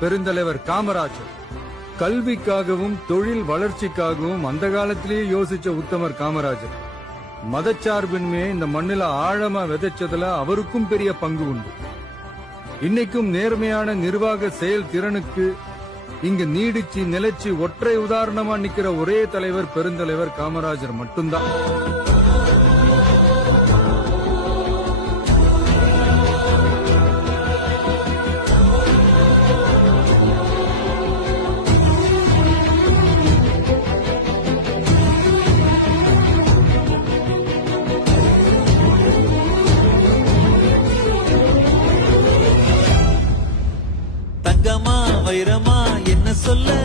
பெருந்தலைவர் காமராஜர். கல்விக்காகவும் தொழில் வளர்ச்சிக்காகவும் அந்த காலத்திலேயே யோசிச்ச உத்தமர் காமராஜர். மதச்சார்பின்மையை இந்த மண்ணில ஆழமா விதைச்சதுல அவருக்கும் பெரிய பங்கு உண்டு. இன்னைக்கும் நேர்மையான நிர்வாக செயல் திறனுக்கு இங்கு நீடிச்சு நிலைச்சு ஒற்றை உதாரணமா நிக்கிற ஒரே தலைவர் பெருந்தலைவர் காமராஜர் மட்டும்தான். தங்கமா வைரமா என்ன சொல்ல